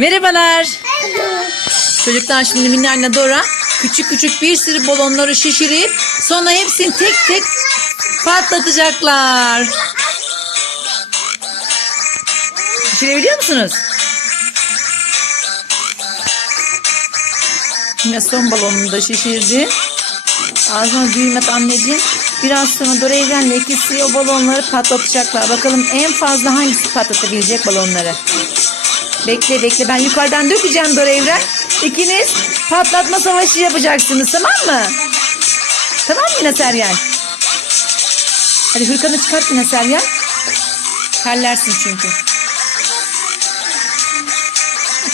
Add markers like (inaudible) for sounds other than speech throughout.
Merhabalar. Çocuklar şimdi Minna ile Dora küçük küçük bir sürü balonları şişirip sonra hepsini tek tek patlatacaklar. Şişirebiliyor musunuz? Yine son balonunu da şişirdi. Ağzına düğüm at anneciğim. Biraz sonra Dora Evren'le ikisi o balonları patlatacaklar. Bakalım en fazla hangisi patlatabilecek balonları. Bekle bekle ben yukarıdan dökeceğim Dora Evren. İkiniz patlatma savaşı yapacaksınız tamam mı? Tamam mı Mina Seryen? Hadi hırkanı çıkart Mina Seryen. Terlersin çünkü. Ha,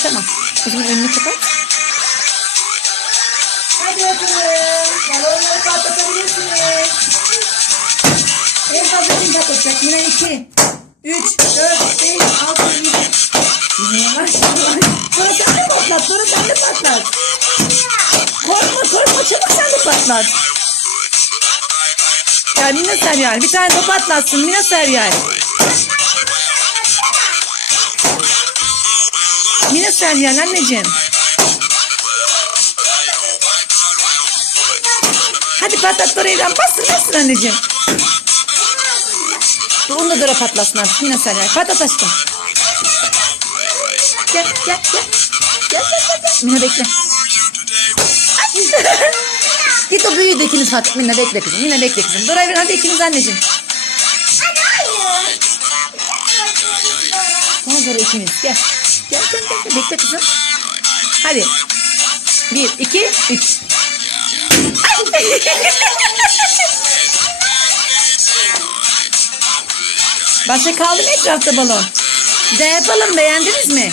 Tamam. O zaman önünü kapat. Hadi bakalım. Balonları patlatabilirsiniz. En fazla kim patlatacak? Yine iki. Üç, dört, beş, altı, yedi. Yine yavaş yavaş. Sonra sen de patlat. Sonra sen de patlat. Korkma korkma. Çabuk sen de patlat. Ya Mina Seryen bir tane de patlatsın Mina Seryen. Mina Seryen anneciğim. Hadi patlat Evren bastır bastır anneciğim. Dur onu da Dora patlasın artık Mina Seryen. Patlat aşkım. Gel gel gel. Gel gel gel. gel. Mina bekle. Git o büyüğü de ikiniz patlat. Mina bekle kızım. Mina bekle kızım. Dora Evren hadi ikiniz anneciğim. Tamam Dora ikiniz. Gel. Gel gel gel. Bekle kızım. Hadi. Bir, iki, üç. (laughs) Başka kaldı mı etrafta balon? Daha yapalım beğendiniz mi?